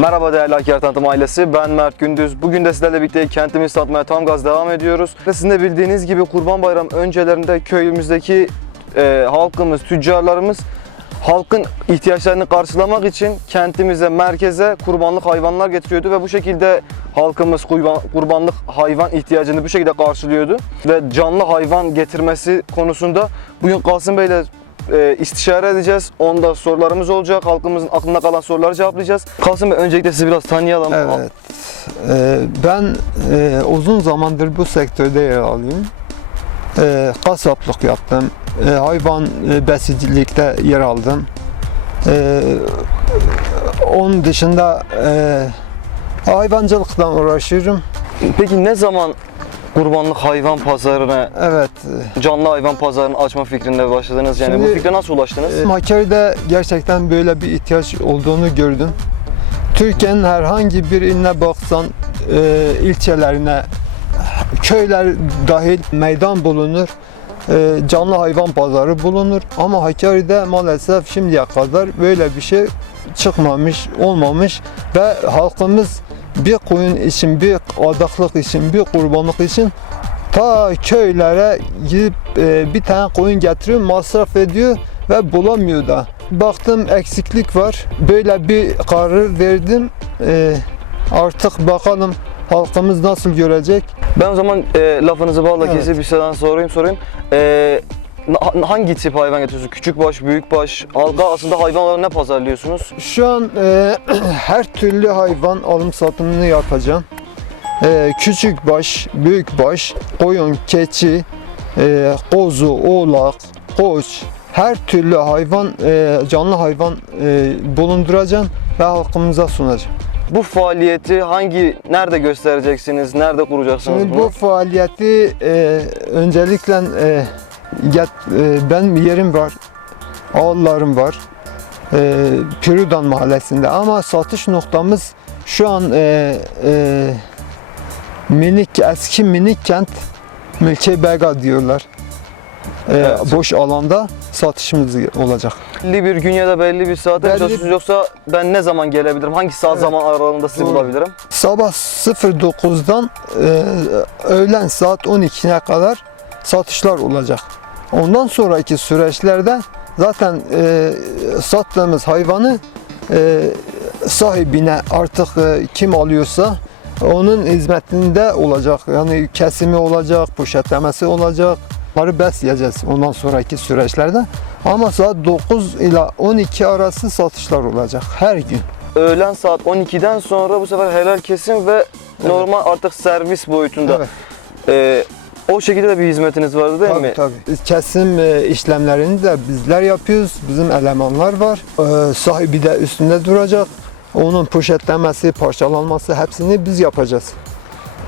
Merhaba değerli Hakkari Tanıtım ailesi, ben Mert Gündüz. Bugün de sizlerle birlikte kentimizi tanıtmaya tam gaz devam ediyoruz. Sizin de bildiğiniz gibi Kurban Bayramı öncelerinde köyümüzdeki halkımız, tüccarlarımız halkın ihtiyaçlarını karşılamak için kentimize, merkeze kurbanlık hayvanlar getiriyordu ve bu şekilde halkımız kurbanlık hayvan ihtiyacını bu şekilde karşılıyordu. Ve canlı hayvan getirmesi konusunda bugün Kasım Bey ile istişare edeceğiz. Onda sorularımız olacak. Halkımızın aklında kalan soruları cevaplayacağız. Kasım Bey, öncelikle sizi biraz tanıyalım. Evet. Ben uzun zamandır bu sektörde yer alıyorum. Kasaplık yaptım. Hayvan besicilikte yer aldım. Onun dışında hayvancılıkla uğraşıyorum. Peki ne zaman kurbanlık hayvan pazarına, Evet. canlı hayvan pazarını açma fikrinde başladınız? Yani Şimdi, bu fikre nasıl ulaştınız? Hakkari'de gerçekten böyle bir ihtiyaç olduğunu gördüm. Türkiye'nin herhangi bir iline baksan, ilçelerine, köyler dahil meydan bulunur. Canlı hayvan pazarı bulunur. Ama Hakkari'de maalesef şimdiye kadar böyle bir şey çıkmamış, olmamış ve halkımız bir koyun için, bir adaklık için, bir kurbanlık için ta köylere gidip bir tane koyun getiriyor, masraf ediyor ve bulamıyor da. Baktım eksiklik var. Böyle bir karar verdim. Artık bakalım halkımız nasıl görecek. Ben o zaman lafınızı balla Evet. kesip bir şeyden sorayım. Hangi tip hayvan getiriyorsunuz? Küçükbaş, büyükbaş? Halka aslında hayvan olarak ne pazarlıyorsunuz? Şu an her türlü hayvan alım satımını yapacağım. Küçük baş, büyük baş, koyun, keçi, kozu, oğlak, koç, her türlü hayvan, canlı hayvan bulunduracağım ve halkımıza sunacağım. Bu faaliyeti nerede göstereceksiniz, nerede kuracaksınız Şimdi bunu? bu faaliyeti öncelikle benim yerim var, ağlarım var. Pürüdan mahallesinde ama satış noktamız şu an eski minik kent Mülke Bega diyorlar. Evet. Boş alanda satışımız olacak. Belli bir gün ya da belli bir saate mi Belli- çalışıyorsunuz, yoksa ben ne zaman gelebilirim? Hangi saat Evet. zaman aralığında sizi Doğru. bulabilirim? Sabah 09'dan öğlen saat 12'ye kadar satışlar olacak. Ondan sonraki süreçlerde zaten sattığımız hayvanı sahibine artık kim alıyorsa onun hizmetinde olacak. Yani kesimi olacak, poşetlemesi olacak. Bunları besleyeceğiz ondan sonraki süreçlerde. Ama saat 9 ila 12 arası satışlar olacak her gün. Öğlen saat 12'den sonra bu sefer helal kesim ve normal artık servis boyutunda. Evet. O şekilde de bir hizmetiniz vardı değil mi? Tabii. Kesim işlemlerini de bizler yapıyoruz. Bizim elemanlar var. Sahibi de üstünde duracak. Onun poşetlemesi, parçalanması hepsini biz yapacağız.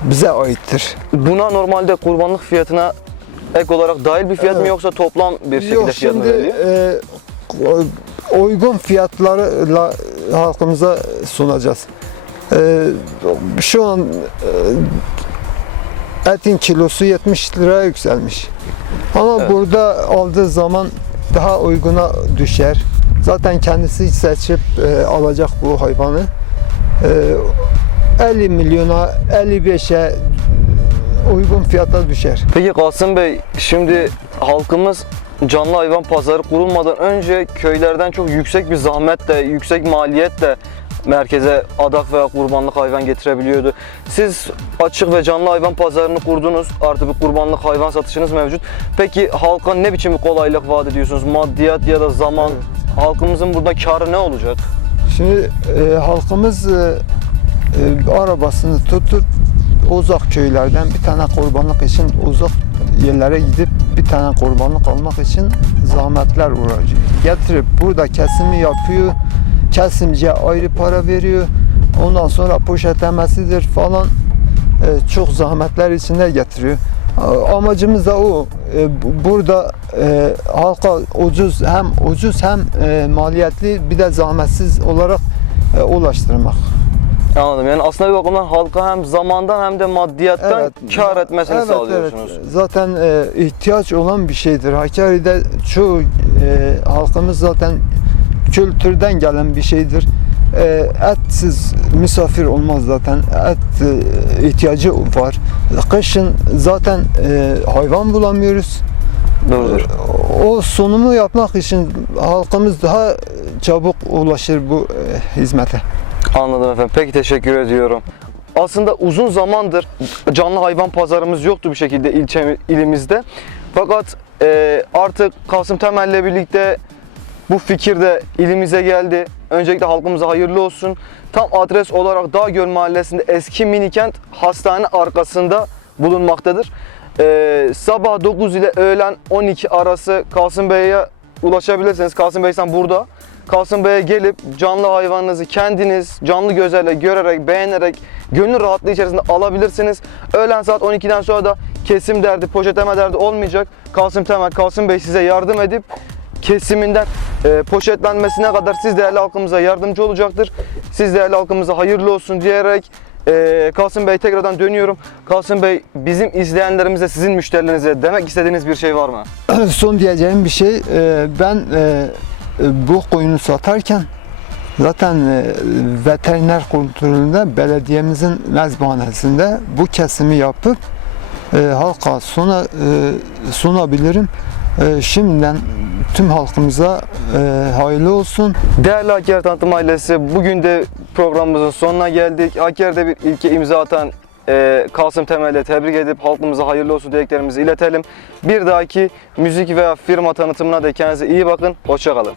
Bize aittir. Buna normalde kurbanlık fiyatına ek olarak dahil bir fiyat mı, Evet. yoksa toplam bir şekilde Yok, fiyat mı şimdi veriliyor? uygun fiyatlarla halkımıza sunacağız. Şu an etin kilosu 70 liraya yükselmiş. Ama Evet. burada aldığı zaman daha uyguna düşer. Zaten kendisi seçip alacak bu hayvanı. 50 milyona, 55'e uygun fiyata düşer. Peki Kasım Bey, şimdi halkımız canlı hayvan pazarı kurulmadan önce köylerden çok yüksek bir zahmetle, yüksek maliyetle merkeze adak veya kurbanlık hayvan getirebiliyordu. Siz açık ve canlı hayvan pazarını kurdunuz. Artık bir kurbanlık hayvan satışınız mevcut. Peki halka ne biçim bir kolaylık vaat ediyorsunuz? Maddiyat ya da zaman? Halkımızın burada karı ne olacak? Şimdi halkımız arabasını tutup uzak köylerden bir tane kurbanlık için uzak yerlere gidip bir tane kurbanlık almak için zahmetler uğraşıyor. Getirip burada kesimi yapıyor, kesimciye ayrı para veriyor, ondan sonra poşetlemesidir falan, çok zahmetler içinde getiriyor. Amacımız da o. Burada halka ucuz hem maliyetli bir de zahmetsiz olarak ulaştırmak. Anladım. Yani aslında bir bakımdan halka hem zamandan hem de maddiyattan Evet. kar etmesini Evet, sağlıyorsunuz. evet. Zaten ihtiyaç olan bir şeydir. Hakkari'de çoğu halkımız zaten kültürden gelen bir şeydir. Etsiz misafir olmaz zaten. Et ihtiyacı var. Kışın zaten hayvan bulamıyoruz. Doğrudur. O sunumu yapmak için halkımız daha çabuk ulaşır bu hizmete. Anladım efendim. Peki teşekkür ediyorum. Aslında uzun zamandır canlı hayvan pazarımız yoktu bir şekilde ilimizde. Fakat artık Kasım Temel'le birlikte bu fikir de ilimize geldi. Öncelikle halkımıza hayırlı olsun. Tam adres olarak Dağgöl Mahallesi'nde eski minikent hastane arkasında bulunmaktadır. Sabah 9 ile öğlen 12 arası Kasım Bey'e ulaşabilirsiniz. Kasım Bey sen burada. Kasım Bey'e gelip canlı hayvanınızı kendiniz canlı gözlerle görerek, beğenerek, gönül rahatlığı içerisinde alabilirsiniz. Öğlen saat 12'den sonra da kesim derdi, poşetleme derdi olmayacak. Kasım Bey size yardım edip kesiminden poşetlenmesine kadar siz değerli halkımıza yardımcı olacaktır. Siz değerli halkımıza hayırlı olsun diyerek Kasım Bey tekrardan dönüyorum. Kasım Bey, bizim izleyenlerimize, sizin müşterilerinize demek istediğiniz bir şey var mı? Son diyeceğim bir şey, ben bu koyunu satarken zaten veteriner kontrolünde belediyemizin mezbahanesinde bu kesimi yapıp halka sunabilirim. Şimdiden tüm halkımıza hayırlı olsun. Değerli Hakkari Tanıtım Ailesi, bugün de programımızın sonuna geldik. Hakkari'de bir ilke imza atan Kasım Temel'e tebrik edip halkımıza hayırlı olsun dileklerimizi iletelim. Bir dahaki müzik veya firma tanıtımına da kendinize iyi bakın. Hoşça kalın.